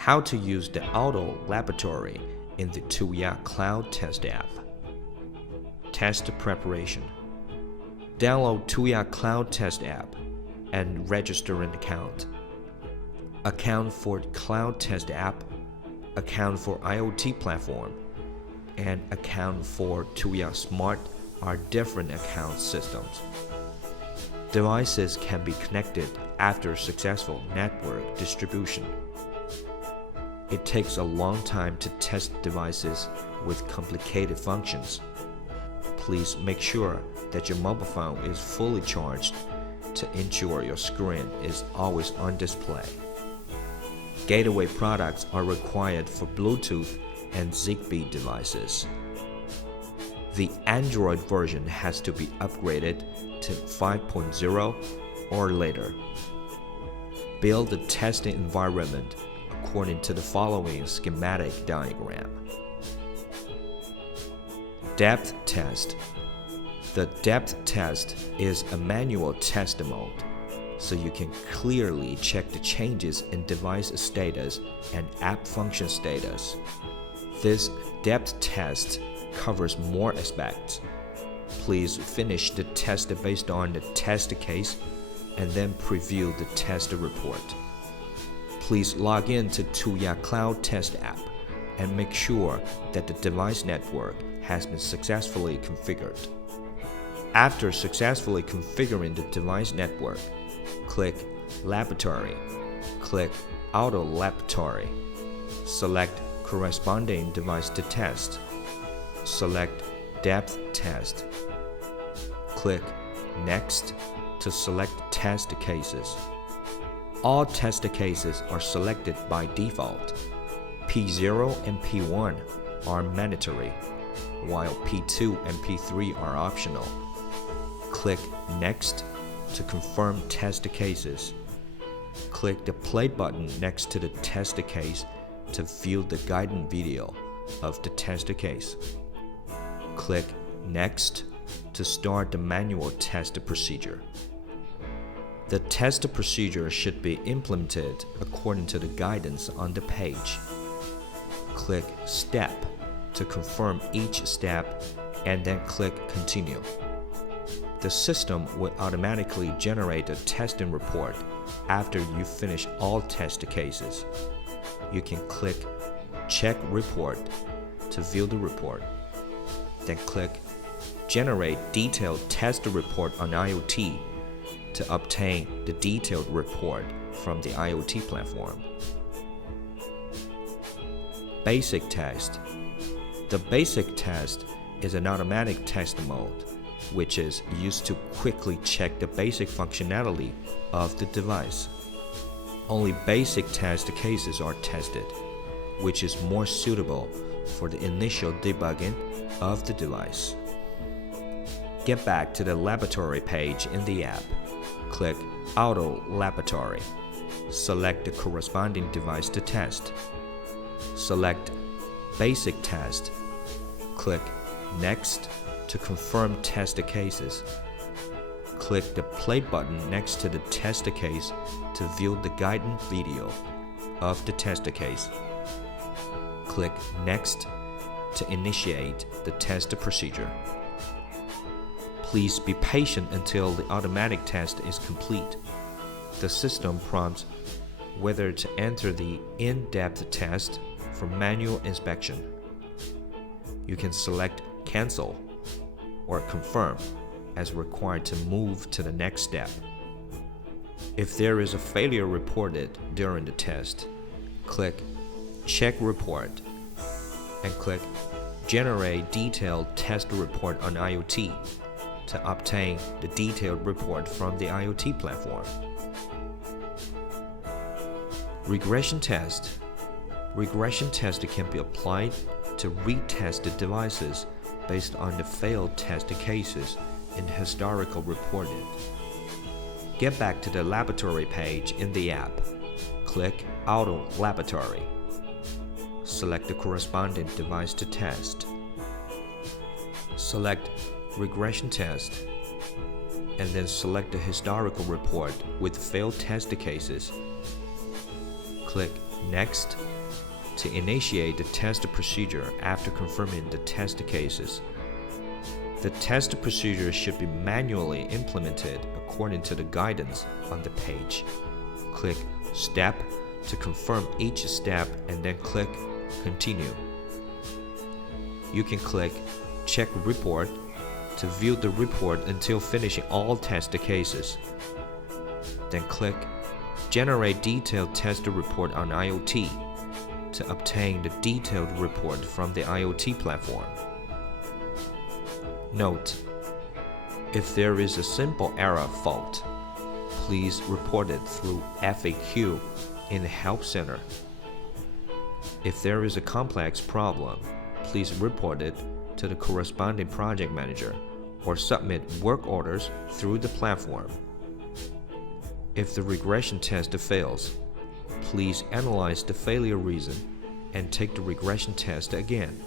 How to use the Auto Laboratory in the Tuya Cloud Test app. Test preparation. Download Tuya Cloud Test app and register an account. Account for Cloud Test app, account for IoT platform, and account for Tuya Smart are different account systems. Devices can be connected after successful network distribution. It takes a long time to test devices with complicated functions. Please make sure that your mobile phone is fully charged to ensure your screen is always on display. Gateway products are required for Bluetooth and Zigbee devices. The Android version has to be upgraded to 5.0 or later. Build the testing environment according to the following schematic diagram. Depth test. The depth test is a manual test mode, so you can clearly check the changes in device status and app function status. This depth test covers more aspects. Please finish the test based on the test case and then preview the test report. Please log in to Tuya Cloud Test app and make sure that the device network has been successfully configured. After successfully configuring the device network, click Laboratory, click Auto Laboratory, select corresponding device to test, select Depth Test, click Next to select test cases. All test cases are selected by default. P0 and P1 are mandatory, while P2 and P3 are optional. Click Next to confirm test cases. Click the play button next to the test case to view the guidance video of the test case. Click Next to start the manual test procedure. The test procedure should be implemented according to the guidance on the page. Click Step to confirm each step and then click Continue. The system will automatically generate a testing report after you finish all test cases. You can click Check Report to view the report. Then click Generate Detailed Test Report on IoT to obtain the detailed report from the IoT platform. Basic Test. The basic test is an automatic test mode, which is used to quickly check the basic functionality of the device. Only basic test cases are tested, which is more suitable for the initial debugging of the device. Get back to the laboratory page in the app. Click Auto Laboratory. Select the corresponding device to test. Select Basic Test. Click Next to confirm test cases. Click the play button next to the test case to view the guidance video of the test case. Click Next to initiate the test procedure. Please be patient until the automatic test is complete. The system prompts whether to enter the in-depth test for manual inspection. You can select Cancel or Confirm as required to move to the next step. If there is a failure reported during the test, click Check Report and click Generate Detailed Test Report on IoT to obtain the detailed report from the IoT platform. Regression Test. Regression test can be applied to retest the devices based on the failed test cases in the historical reported. Get back to the laboratory page in the app. Click Auto Laboratory. Select the corresponding device to test. Select Regression Test, and then select the historical report with failed test cases. Click Next, to initiate the test procedure after confirming the test cases. The test procedure should be manually implemented according to the guidance on the page. Click Step to confirm each step and then click Continue. You can click Check Report to view the report until finishing all test cases. Then click Generate Detailed Test Report on IoT to obtain the detailed report from the IoT platform. Note: if there is a simple error fault, please report it through FAQ in the Help Center. If there is a complex problem, please report it to the corresponding project manager or submit work orders through the platform. If the regression test fails, please analyze the failure reason and take the regression test again.